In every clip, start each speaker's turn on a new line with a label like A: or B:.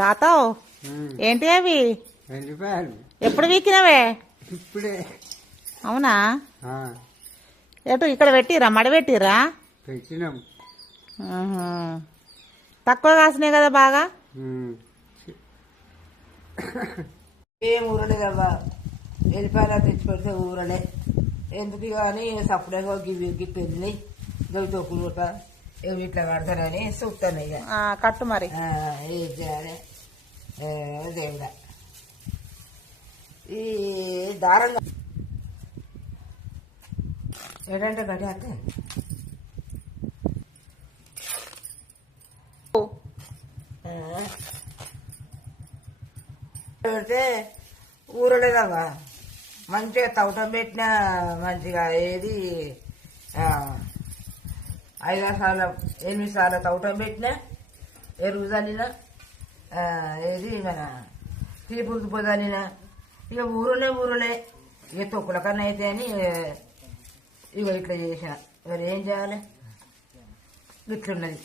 A: తాత ఏంటి అవి? ఎప్పుడు వీకినవే?
B: ఇప్పుడే.
A: అవునా?
B: ఆ,
A: ఎటు ఇక్కడ పెట్టిరా మడి పెట్టిరా?
B: పెట్టినాం.
A: ఆహా. తక్కువ కాసినాయి కదా బాగా.
C: ఏం ఊరలే కదా వెళ్ళిపోయినా తెచ్చి పెడితే ఊరలే. ఎందుకు కానీ సప్పుడేగా గివి గిట్టు వెళ్ళి దొవి ఇవి ఇట్లా కడతారని చూస్తాను ఇక.
A: కట్టు మరి.
C: దేవుడా ఈ దారంగా. ఏంటంటే గడి అత్తే. పెడితే ఊరలేదవ్వా? మంచిగా తవటం పెట్టిన మంచిగా ఏది ఐదారు సార్లు ఎనిమిది సార్లు తవటం పెట్టిన ఎరువు చల్లిన ఏది మన తీపురుకు పొదలిన ఇక ఊరులే ఊరులే ఇక తొక్కుల కన్నా అయితే అని ఇక ఇట్లా చేసిన. మరి ఏం చేయాలి? ఇట్లున్నది.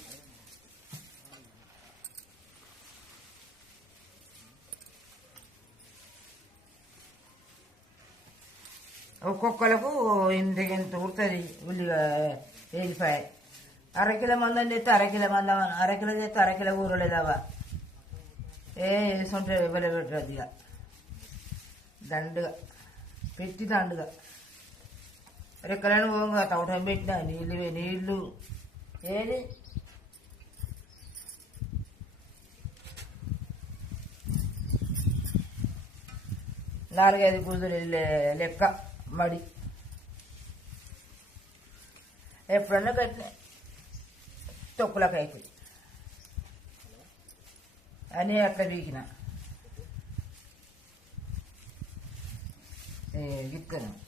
C: ఒక్కొక్కలకు ఇంత ఇంత ఉడుతుంది ఉల్లిగా ఎల్లిపాయ అరకిల మందం చేస్తే అరకిల మందం అరకిల చేస్తే అరకిల ఊరలేదవ్వా ఏ వేసుంటే ఇవ్వలే పెట్టదు ఇక దండుగా పెట్టి దండుగా రెక్కలను పోగా తవటం పెట్టిన నీళ్ళు నీళ్ళు ఏది నాలుగైదు కూతురు లెక్క మడి ఎప్పుడన్నా కట్టిన తొక్కులకైతే. అని అట్లా బీకిన గిక్కను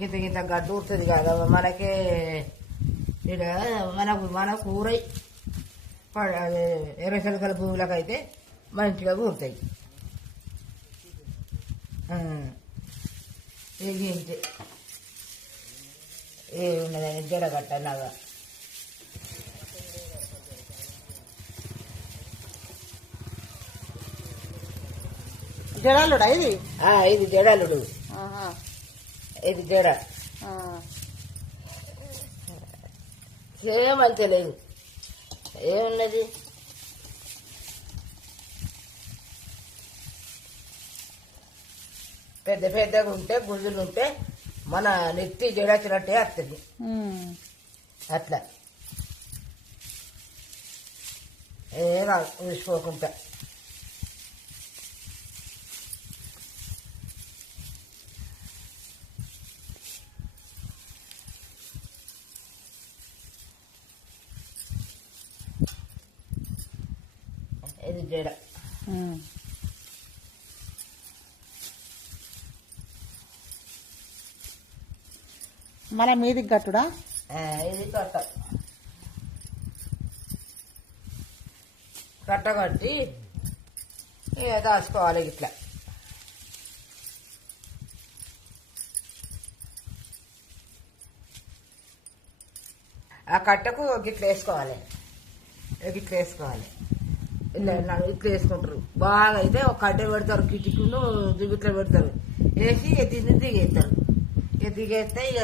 C: గింత గింత గడ్డు ఉంటుంది కదా మనకే ఇక్కడ మనకు మన కూరై ఎర్రసలకల పువ్వులకైతే మంచిగా కూరుతాయి ఇది ఇంతే ఏ ఉన్నదని జడగట్ట నగ
A: జడాలుడా ఇది
C: ఆ, ఇది జడలుడు
A: ఆహా.
C: ఇది జడ. సేమ్ అంతే లేదు. ఏమున్నది? పెద్ద పెద్దగా ఉంటే గుజులు ఉంటే మన నెత్తి జడచ్చినట్టే వస్తుంది. అట్లా. ఏ రాదు ఊసిపోకుండా ఇది జడ.
A: మన మీదికి గట్టుడా
C: ఇది కట్ట కట్ట కట్టి దాచుకోవాలి ఇట్లా. ఆ కట్టకు గిట్ల వేసుకోవాలి. గిట్ల వేసుకోవాలి. ఇట్లా వేసుకుంటారు. బాగా అయితే ఒక కట్టె పెడతారు కిటికీను దిగిట్ల పెడతారు. వేసి ఎత్తి దిగేస్తారు. ఇక దిగేస్తే ఇక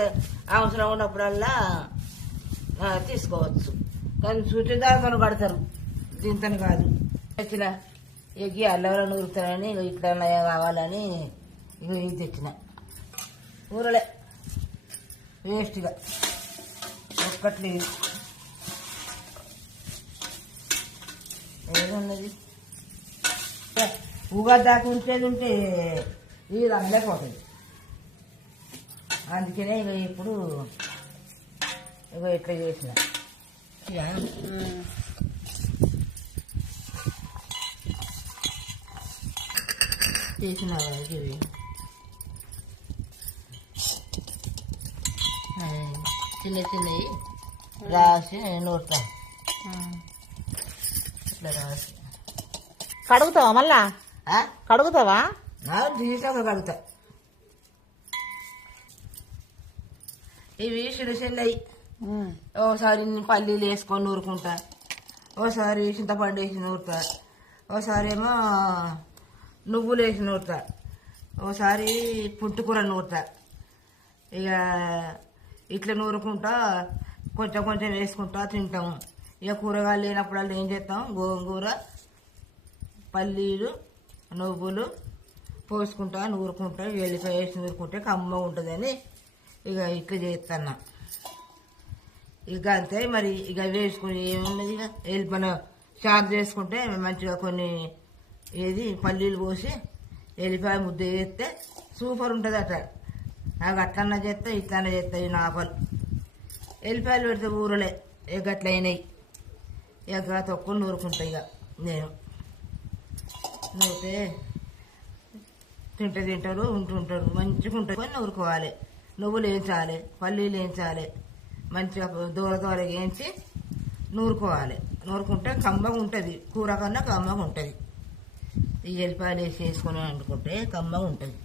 C: అవసరం ఉన్నప్పుడల్లా తీసుకోవచ్చు. కానీ సూచన దాకా కడతారు. దీంతో కాదు. తెచ్చిన ఎగ్గి అల్లవరం నూరుతారని ఇట్లా కావాలని ఇక ఇది తెచ్చిన. ఊరలే వేస్ట్గా ఒక్కట్లేదు ఏమున్నది ఉగాది దాకా ఉంటే ఉంటే ఇది అందలేకపోతుంది అందుకనే ఇక ఇప్పుడు ఇక ఇట్లా చేసిన. చేసిన ఇది చిన్న చిన్నవి రాసి నూట రాసి
A: కడుగుతావా మళ్ళా? కడుగుతావా?
C: జీవితంగా కలుగుతా ఇవి చిన్న చిన్నవి.
A: ఉమ్.
C: ఓసారి పల్లీలు వేసుకొని నూరుకుంటా. ఓసారి చింతపండు వేసి నూరుతా. ఓసారి ఏమో నువ్వులు వేసి నూరుతా. ఓసారి పుట్టుకూర నూరుతా. ఇక ఇట్లా నూరుకుంటా కొంచెం కొంచెం వేసుకుంటా తింటాము. ఇక కూరగాయలు లేనప్పుడల్లా ఏం చేస్తాం? గోంగూర పల్లీలు నువ్వులు పోసుకుంటా నూరుకుంటా వెల్లిపాయ వేసి నూరుకుంటే కమ్మ ఉంటుందని ఇక ఇట్లా చేస్తున్నా ఇక అంతే మరి ఇక వేసుకుని ఏమున్నది ఇక? వెళ్ళిపోయిన చారు చేసుకుంటే మంచిగా కొన్ని ఏది పల్లీలు పోసి ఎల్లిపాయ ముద్ద చేస్తే సూపర్ ఉంటుంది అట నాకు అట్లన్నా చేస్తా ఇట్లన్నా చేస్తా ఈ నాపలు. ఎల్లిపాయలు పెడితే ఊరలే ఇక అట్లయినాయి. అయినాయి ఇక తొక్కుని నూరుకుంటా ఇక నేను. నూరితే తింటే తింటారు ఉంటుంటారు మంచిగా ఉంటుంది కొన్ని నూరుకోవాలి. నువ్వులు వేయించాలి పల్లీలు వేయించాలి. మంచిగా దూర దూర వేయించి నూరుకోవాలి. నూరుకుంటే కమ్మగా ఉంటుంది. కూర కన్నా కమ్మగా ఉంటుంది. ఈ ఎల్లిపాయలు వేసి వేసుకొని వండుకుంటే కమ్మగా ఉంటుంది.